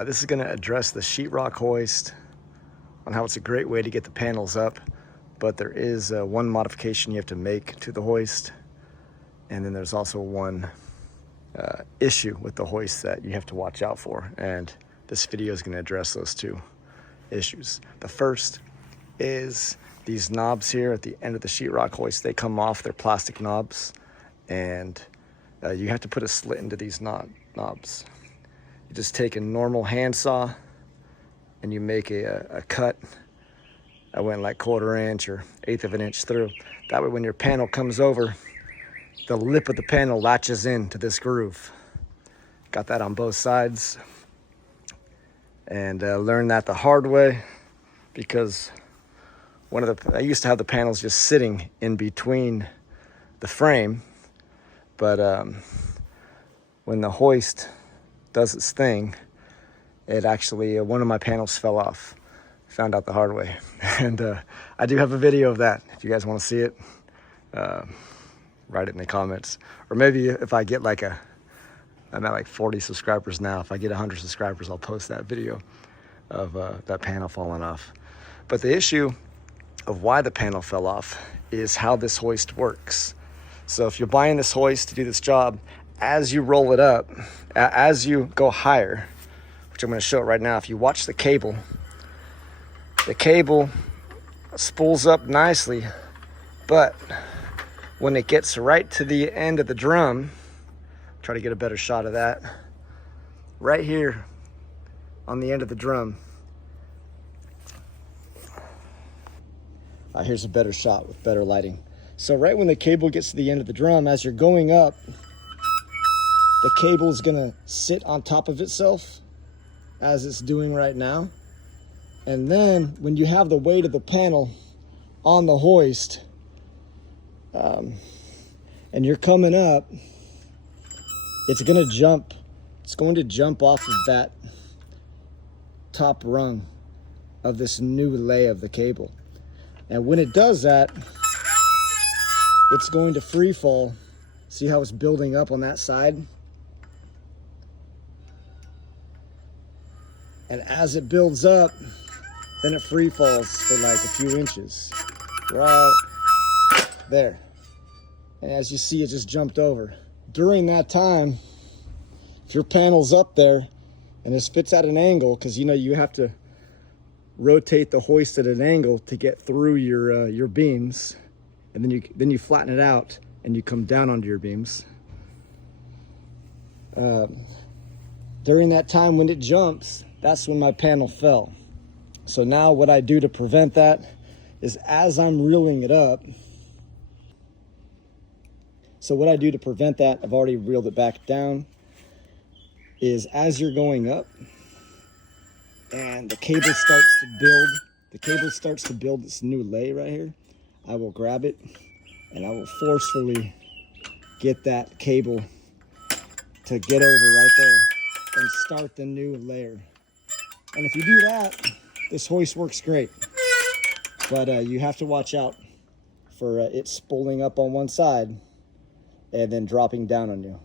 This is going to address the sheetrock hoist on how it's a great way to get the panels up, but there is one modification you have to make to the hoist, and then there's also one issue with the hoist that you have to watch out for, and this video is going to address those two issues. The first is these knobs here at the end of the sheetrock hoist. They come off, they're plastic knobs, and you have to put a slit into these knobs. You just take a normal handsaw and you make a cut. I went like 1/4 inch or 1/8 of an inch through. That way when your panel comes over, the lip of the panel latches into this groove. Got that on both sides. And learned that the hard way, because I used to have the panels just sitting in between the frame, but when the hoist does its thing, it actually, one of my panels fell off. Found out the hard way. And I do have a video of that. If you guys want to see it, write it in the comments. Or maybe if I get I'm at like 40 subscribers now. If I get 100 subscribers, I'll post that video of that panel falling off. But the issue of why the panel fell off is how this hoist works. So if you're buying this hoist to do this job, as you roll it up, as you go higher, which I'm going to show it right now, if you watch the cable spools up nicely, but when it gets right to the end of the drum, try to get a better shot of that, right here on the end of the drum. Here's a better shot with better lighting. So right when the cable gets to the end of the drum, as you're going up, the cable is gonna sit on top of itself as it's doing right now. And then when you have the weight of the panel on the hoist, and you're coming up, it's going to jump off of that top rung of this new lay of the cable. And when it does that, it's going to free fall. See how it's building up on that side? And as it builds up, then it free falls for like a few inches. Right there. And as you see, it just jumped over. During that time, if your panel's up there and this fits at an angle, because you have to rotate the hoist at an angle to get through your beams, and then you flatten it out and you come down onto your beams. During that time when it jumps, that's when my panel fell. So now what I do to prevent that is, as I'm reeling it up, I've already reeled it back down, is as you're going up and the cable starts to build this new lay right here, I will grab it and I will forcefully get that cable to get over right there and start the new layer. And if you do that, this hoist works great. But you have to watch out for it spooling up on one side and then dropping down on you.